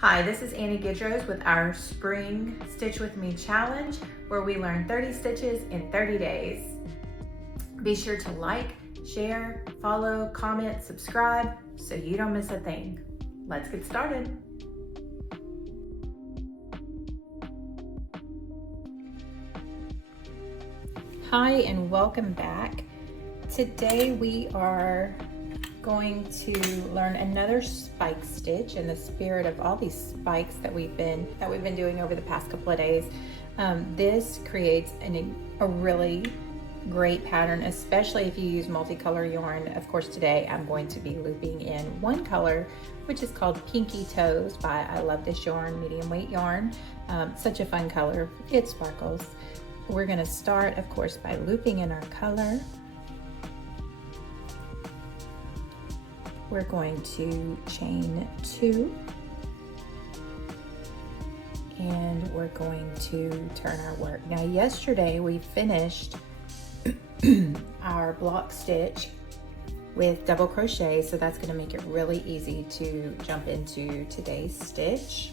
Hi, this is Annie Gidros with our Spring Stitch With Me Challenge, where we learn 30 stitches in 30 days. Be sure to like, share, follow, comment, subscribe, so you don't miss a thing. Let's get started. Hi, and welcome back. Today we are going to learn another spike stitch in the spirit of all these spikes that we've been doing over the past couple of days. This creates a really great pattern, especially if you use multicolor yarn. Of course, today I'm going to be looping in one color, which is called Pinky Toes by I Love This Yarn, medium weight yarn. Such a fun color, it sparkles. We're going to start, of course, by looping in our color. We're going to chain 2, and we're going to turn our work. Now, yesterday we finished our block stitch with double crochet, so that's going to make it really easy to jump into today's stitch.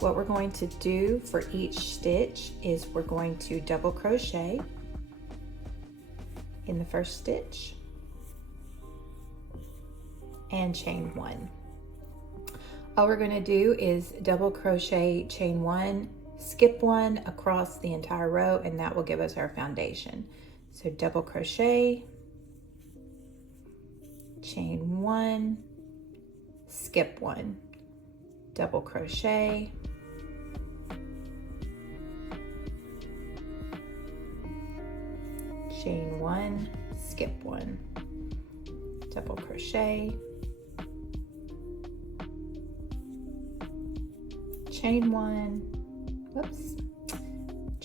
What we're going to do for each stitch is we're going to double crochet in the first stitch and chain 1. All we're going to do is double crochet, chain 1, skip 1 across the entire row, and that will give us our foundation. So double crochet, chain 1, skip 1, double crochet, chain 1, skip 1, double crochet, chain 1, whoops,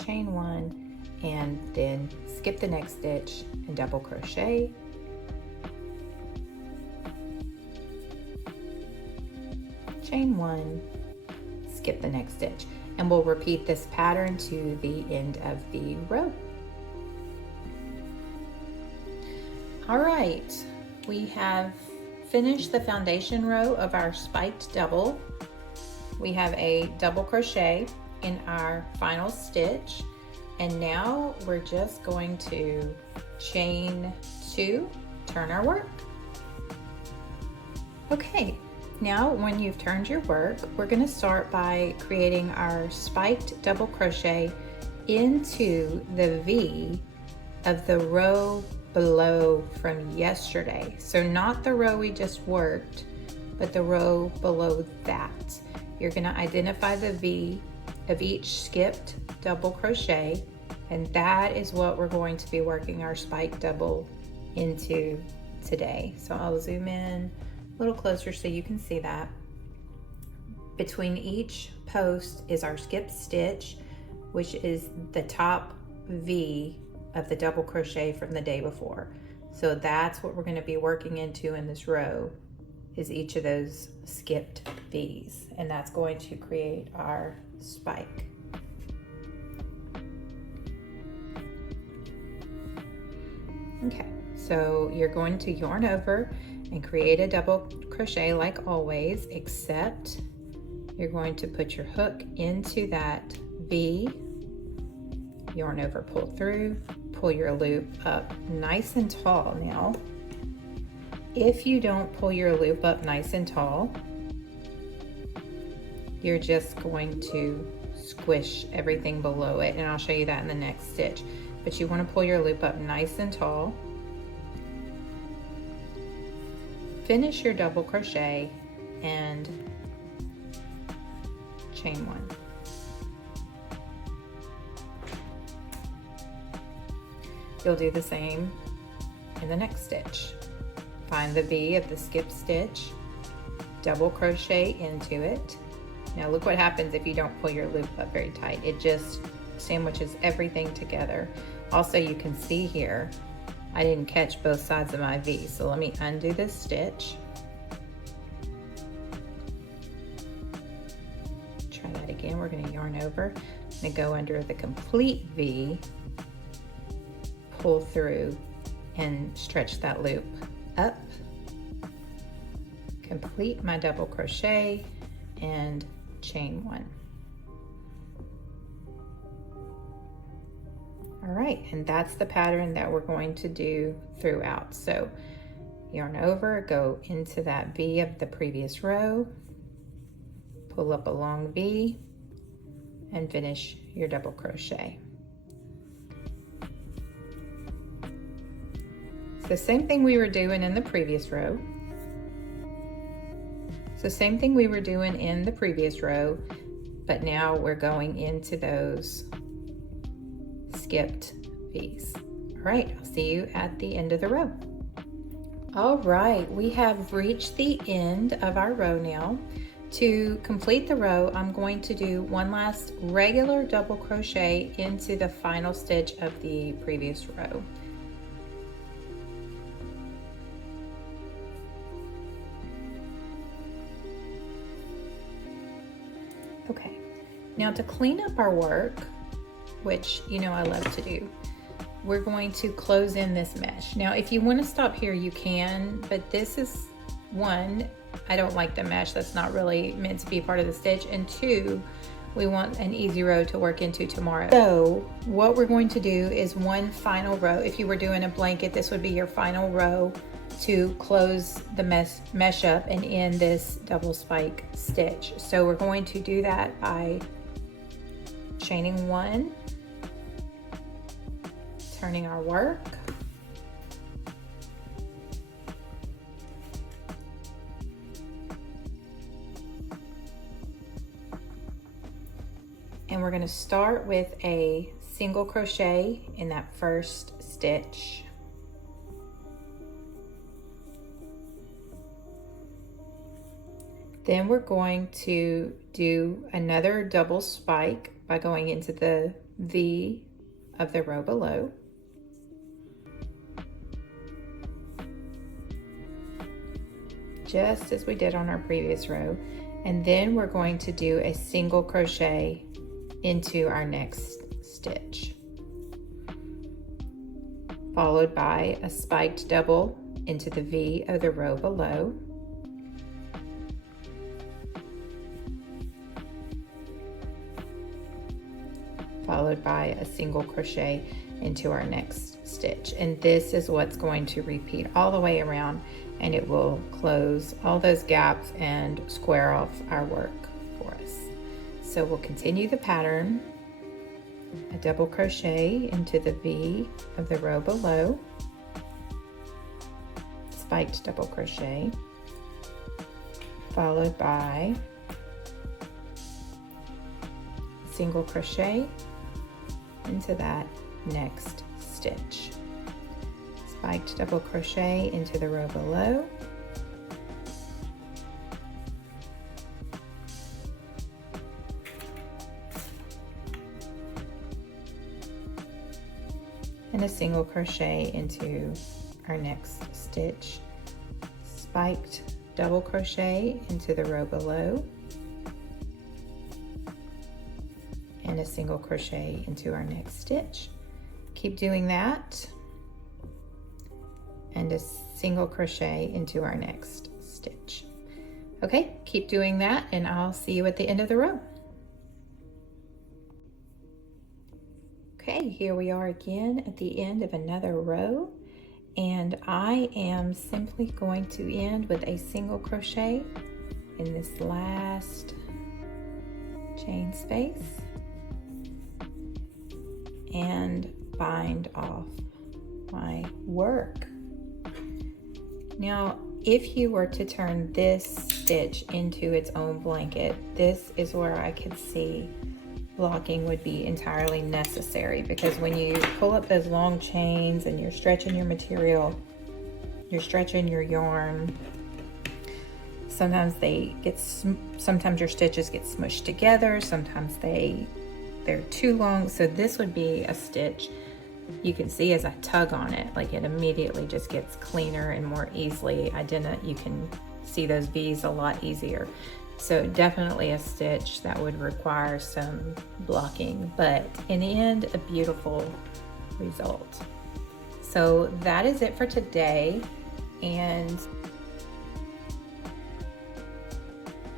chain 1, and then skip the next stitch and double crochet, chain 1, skip the next stitch, and we'll repeat this pattern to the end of the row. All right, we have finished the foundation row of our spiked double. We have a double crochet in our final stitch, and now we're just going to chain 2, turn our work. Okay, now when you've turned your work, we're going to start by creating our spiked double crochet into the V of the row below from yesterday. So not the row we just worked, but the row below that. You're going to identify the V of each skipped double crochet, and that is what we're going to be working our spike double into today. So I'll zoom in a little closer so you can see that. Between each post is our skip stitch, which is the top V of the double crochet from the day before. So that's what we're going to be working into in this row, is each of those skipped V's, and that's going to create our spike. Okay, so you're going to yarn over and create a double crochet like always, except you're going to put your hook into that V, yarn over, pull through, pull your loop up nice and tall. Now, if you don't pull your loop up nice and tall, you're just going to squish everything below it, and I'll show you that in the next stitch. But you want to pull your loop up nice and tall. Finish your double crochet and chain 1. You'll do the same in the next stitch. Find the V of the skip stitch, double crochet into it. Now look what happens if you don't pull your loop up very tight. It just sandwiches everything together. Also, you can see here, I didn't catch both sides of my V, so let me undo this stitch. Try that again. We're going to yarn over and go under the complete V, pull through, and stretch that loop up complete my double crochet and chain one. All right, and that's the pattern that we're going to do throughout. So yarn over, go into that V of the previous row, pull up a long V, and finish your double crochet. So same thing we were doing in the previous row. But now we're going into those skipped V's. All right, I'll see you at the end of the row. All right, we have reached the end of our row now. To complete the row, I'm going to do one last regular double crochet into the final stitch of the previous row. Okay, now to clean up our work, which you know I love to do, we're going to close in this mesh. Now, if you want to stop here, you can, but this is one, I don't like the mesh. That's not really meant to be part of the stitch. And two, we want an easy row to work into tomorrow. So what we're going to do is one final row. If you were doing a blanket, this would be your final row to close the mesh up and end this double spike stitch. So we're going to do that by chaining one, turning our work, and we're going to start with a single crochet in that first stitch. Then we're going to do another double spike by going into the V of the row below. Just as we did on our previous row. And then we're going to do a single crochet into our next stitch, followed by a spiked double into the V of the row below. Followed by a single crochet into our next stitch. And this is what's going to repeat all the way around, and it will close all those gaps and square off our work for us. So we'll continue the pattern, a double crochet into the V of the row below, spiked double crochet, followed by a single crochet into that next stitch, spiked double crochet into the row below, and a single crochet into our next stitch, spiked double crochet into the row below, and a single crochet into our next stitch. Keep doing that, and a single crochet into our next stitch. Okay, keep doing that, and I'll see you at the end of the row. Okay, here we are again at the end of another row, and I am simply going to end with a single crochet in this last chain space and bind off my work. Now, if you were to turn this stitch into its own blanket, this is where I could see blocking would be entirely necessary, because when you pull up those long chains and you're stretching your material, you're stretching your yarn, sometimes sometimes your stitches get smushed together, sometimes they're too long. So this would be a stitch you can see as I tug on it, like it immediately just gets cleaner and more easily you can see those V's a lot easier. So definitely a stitch that would require some blocking, but in the end, a beautiful result. So that is it for today, and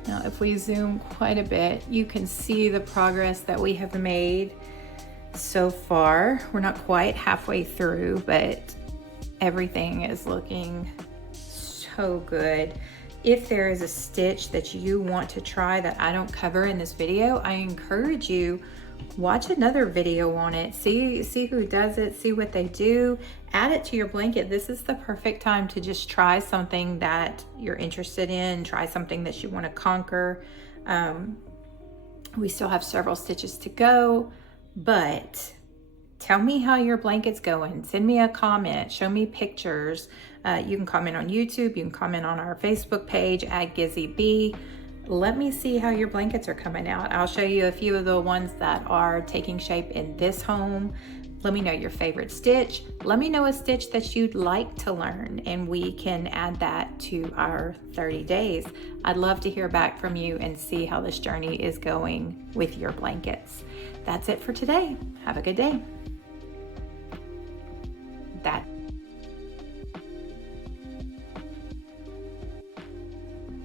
Now, if we zoom quite a bit, you can see the progress that we have made so far. We're not quite halfway through, but everything is looking so good. If there is a stitch that you want to try that I don't cover in this video, I encourage you, watch another video on it. See who does it, see what they do, add it to your blanket. This is the perfect time to just try something that you're interested in, try something that you want to conquer. We still have several stitches to go, but tell me how your blanket's going. Send me a comment, show me pictures. You can comment on YouTube, you can comment on our Facebook page at GidzyBee. Let me see how your blankets are coming out. I'll show you a few of the ones that are taking shape in this home. Let me know your favorite stitch. Let me know a stitch that you'd like to learn, and we can add that to our 30 days. I'd love to hear back from you and see how this journey is going with your blankets. That's it for today. Have a good day.